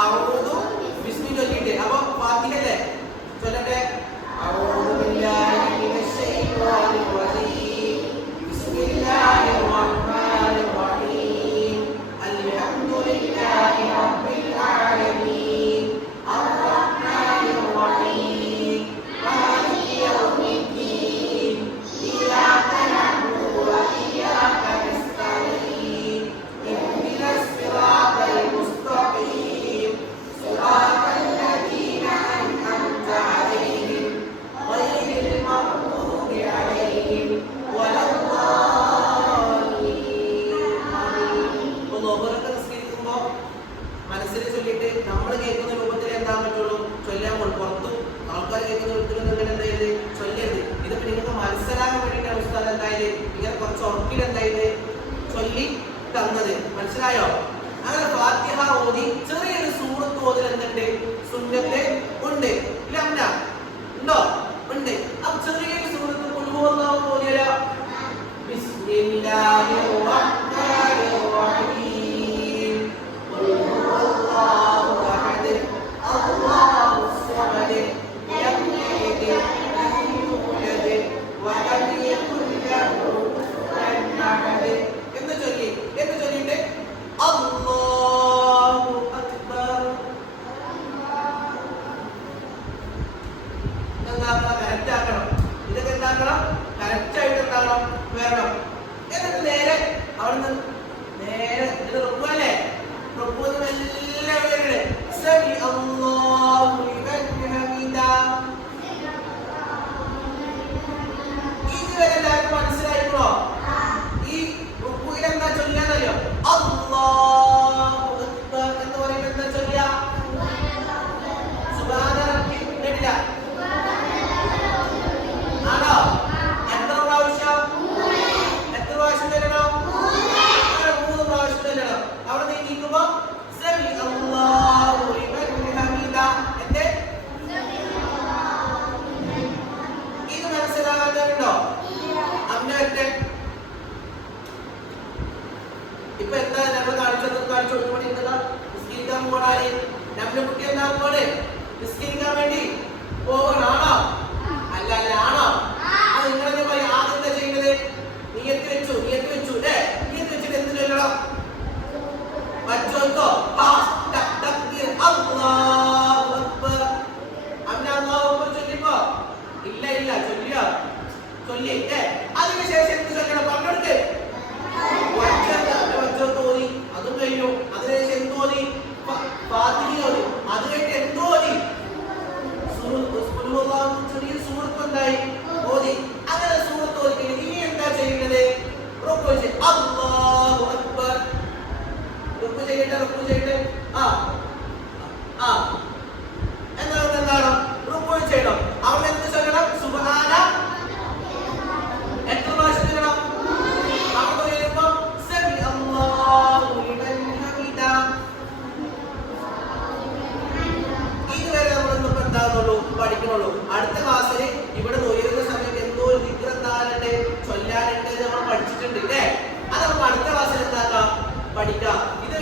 അഊദു ബിസ്മി ചൊല്ലിയിട്ട്. അപ്പൊ ഫാത്തിഹ അല്ലേ ചൊല്ലട്ടെ. അഊദു ബില്ലാഹി മിനശ് ശൈത്വാനിർ റജീം ബിസ്മില്ലാഹിർ റഹ്മാനിർ റഹീം അൽഹംദുലില്ലാഹി റബ്ബിൽ ആലമീൻ അർറഹ്മാനിർ റഹീം മാലികി യൗമിദ്ദീൻ ഇയ്യാക നഅ്ബുദു വ ഇയ്യാക നസ്തഈൻ ഇഹ്ദിനസ് സിറാത്തൽ മുസ്തഖീം സിറാത്തൽ ലദീന അൻഅംത അലൈഹിം ഗൈറിൽ മഗ്ദൂബി അലൈഹിം വലദ്ദാലീൻ. നിസ്കരിക്കുമ്പോൾ മനസ്സിൽ ചൊല്ലിയിട്ട് നമ്മൾ കേൾക്കുന്ന രൂപത്തിൽ എന്താ പറ്റുള്ളൂ ചൊല്ലാൻ പുറത്തും ആൾക്കാർ കേൾക്കുന്ന രൂപത്തിൽ നിങ്ങൾ എന്തായത് ചൊല്ലരുത്. ഇതിപ്പോ നിങ്ങൾക്ക് മനസ്സിലാകാൻ വേണ്ടിയിട്ടാണ് ഉസ്താദ് എന്തായത് ഇങ്ങനെ കുറച്ച് ഉറക്കിൽ എന്തായത് ചൊല്ലി തന്നത്. മനസ്സിലായോ? അങ്ങനെ ഫാത്തിഹ ഓതി ചെറിയൊരു സൂറത്ത് ഓതൽ എന്തുണ്ട് സുന്നത്ത് ഉണ്ട്. ഇല്ല അമ്മ ഉണ്ടോ? ഉണ്ട്. അപ്പൊ ചെറിയൊരു സൂറത്ത് കൊണ്ടുപോകുന്ന ഓതിയല്ലോ. ബിസ്മില്ലാഹിർ റഹ്മാനിർ റഹീം ഖുൽ ഹുവല്ലാഹു അഹദ് അല്ലാഹുസ് സമദ് ലം യലിദ് വലം യൂലദ് വലം യകുൽ ലഹു കുഫുവൻ അഹദ് എന്ന് ചൊല്ലിയിട്ട് അല്ലാഹു അക്ബർ എന്താക്കണം? കറക്റ്റ് ആക്കണം. ഇതൊക്കെ എന്താക്കണം? കറക്റ്റ് ആയിട്ട് എന്താക്കണം? വരണം. എന്നിട്ട് നേരെ അവിടുന്ന് നേരെ റുക്കുവല്ലേ? റുക്കുവെന്ന് മെല്ലെ വരണ്ടേ? സമി അല്ലാഹു ലിമൻ ഹമിദാ. ഇതുവരെ എല്ലാവർക്കും മനസ്സിലായിട്ടുണ്ടോ? ഈ റുക്കുവിൽ എന്താ ചൊല്ലാന്നറിയോ? അല്ലാഹു അക്ബർ എന്ന് പറയുമ്പോൾ എന്താ ചൊല്ലുക? സുബ്ഹാന റബ്ബി. കേട്ടില്ല? ആണോ? എത്ര പ്രാവശ്യം? എത്ര പ്രാവശ്യം ചൊല്ലണം? 3 പ്രാവശ്യം ചൊല്ലണം. അവിടെ നീക്കുമ്പോ സമി അല്ലാഹു ലിമൻ ഹമിദാ. എന്തേ? ഇത് മനസ്സിലാകാത്തവരുണ്ടോ? അമ്മ ഇപ്പൊ എന്താ നമ്മൾ കാണിച്ചു കൊടുക്കുമ്പോഴേക്കുള്ള നിസ്കരിക്കാൻ പോകാൻ നമ്മുടെ കുട്ടി എന്താ പോലെ നിസ്കരിക്കാൻ വേണ്ടി പോകണാണോ? അല്ല അല്ല ആണോ? അത് നിങ്ങളെ പറയും. ആദ്യം എന്താ ചെയ്യുന്നത്? നിയത്ത് വെച്ചു അല്ലേ? നിയത്ത് വെച്ചിട്ട് എന്ത് ചൊല്ലണം? വച്ചോക്കോ അല്ലാഹു അക്ബർ. അമ്മ അല്ലാഹു അക്ബർ ചൊല്ലിപ്പോ ഇല്ല ചൊല്ലിയിട്ടേ അതിനുശേഷം എന്ത് ചൊല്ലണം? പറഞ്ഞെടുക്ക്. തോന്നി അതും കഴിഞ്ഞു. അതിനുശേഷം എന്തോന്നി? ഫാത്തിഹ ഓതി. അത് കഴിഞ്ഞിട്ട് എന്തോന്നി? ചെറിയ സൂറത്ത് എന്തായി ഓതി. അങ്ങനെ സൂറത്ത് ഓതി ഇനി എന്താ ചെയ്യുന്നത്? റുക്കു ചെയ്യും. അല്ലാഹു അക്ബർ. റുക്കു ചെയ്യട്ടെ. എന്താണ് റുക്കു ചെയ്യണം. അവിടെ എന്ത് ചൊല്ലണം? സുബ്ഹാന. എത്ര പ്രാവശ്യം ചൊല്ലണം? അവിടെ വരുമ്പോ സമി അല്ലാഹു ലിമൻ ഹമിദാ. ഇതുവരെ നമ്മളിപ്പോ എന്താകുന്നുള്ളൂ പഠിക്കുന്നുള്ളൂ. അടുത്ത ക്ലാസ്സിൽ ഇവിടെ ഉയരുന്ന സമയത്ത് എന്തോ ഒരു ദിക്ർ എന്താണ്ട് ചൊല്ലാനുണ്ട് നമ്മൾ പഠിച്ചിട്ടുണ്ട് അല്ലേ? അത് നമുക്ക് അടുത്ത ക്ലാസ്സിൽ എന്താക്കാം പഠിക്കാം. ഇത്